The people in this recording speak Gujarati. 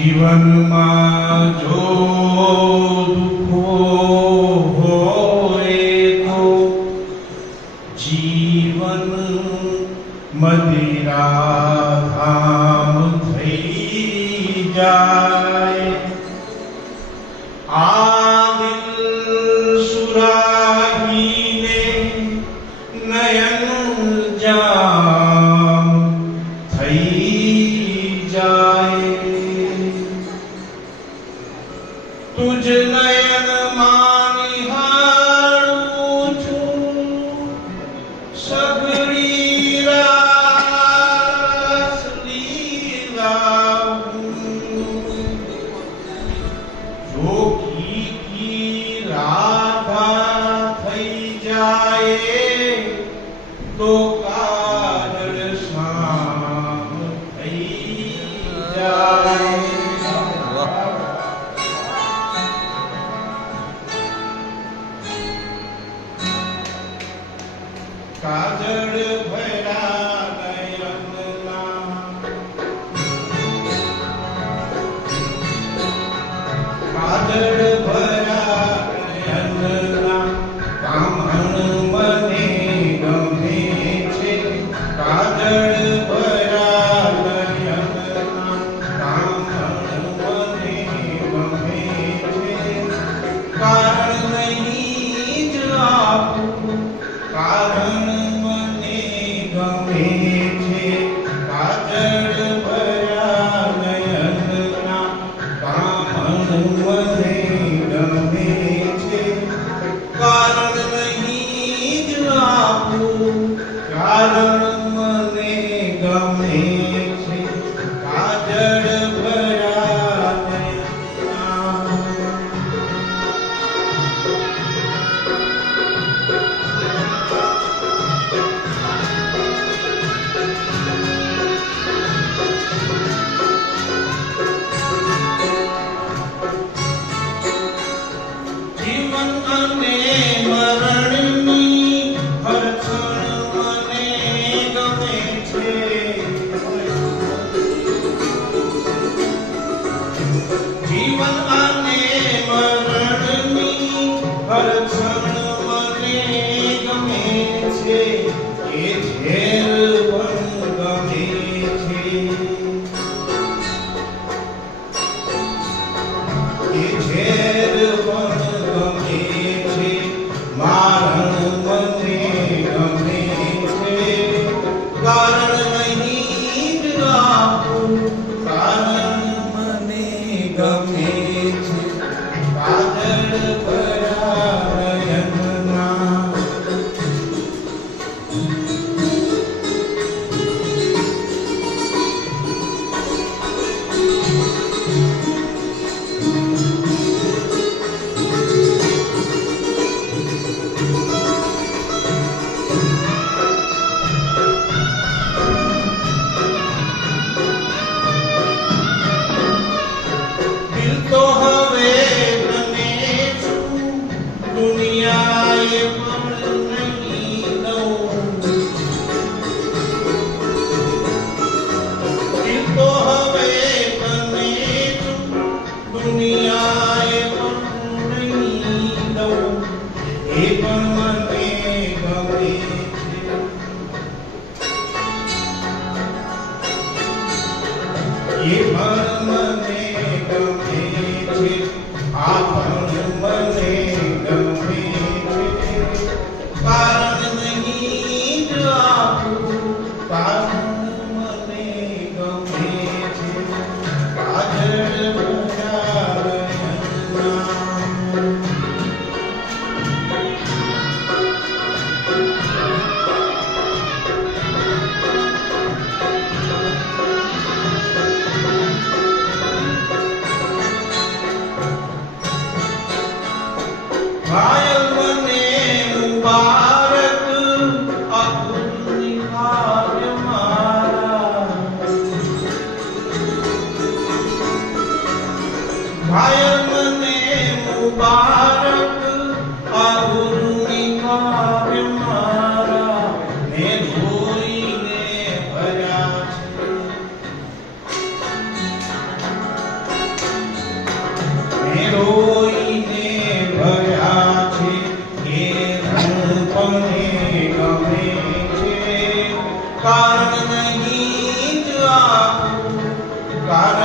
જીવનમાં જો દુઃખો હોય તો જીવન મદિરાધામ થઈ જાય. આ દિલ સુરાહીને નયન જામ થઈ જાય. તુજ નયન માં નિહાળું છું સગડી રાસ લીલા. જોગી કી રાધા થઈ જાય તો કાજળ શામ થઈ જાય. કાજળ ભર્યા નયનના કાજળ ભર્યા નયનના કામણ મને ગમે છે. કાજળ ભર્યા નયનના કામણ મને ગમે છે. કારણ નહીં જ આપું કારણ મને ગમે છે. કાજળ ભર્યા નયનના કામણ મને ગમે છે. કારણ નહીં જ આપું કારણ મને ગમે છે. કાજળ ભર્યા નયનના. જીવન અને મરણની હરખણ મને ગમે છે. જીવન અને મરણની હરખણ મને ગમે છે. એ ઝેર પણ ગમે છે. એ ઝેર પણ ગમે છે. મારણ મને ગમે છે. કારણ નહીં જ આપું કારણ મને ગમે છે. કાજળ ભર્યા નયનના. દિલ તો હવે તને છું દુનિયાએ પણ નહીં દઉં. દિલ તો હવે તને છું દુનિયાએ પણ નહીં દઉં. એ પણ મને ગમે છે. એ પણ મને ગમે છે. આ પણ મને ગમે છે. કારણ નહીં જ આપું કારણ મને ગમે છે. કાજળ ભર્યા નયનના. ગમે છે કારણ નહીં જ આખું કારણ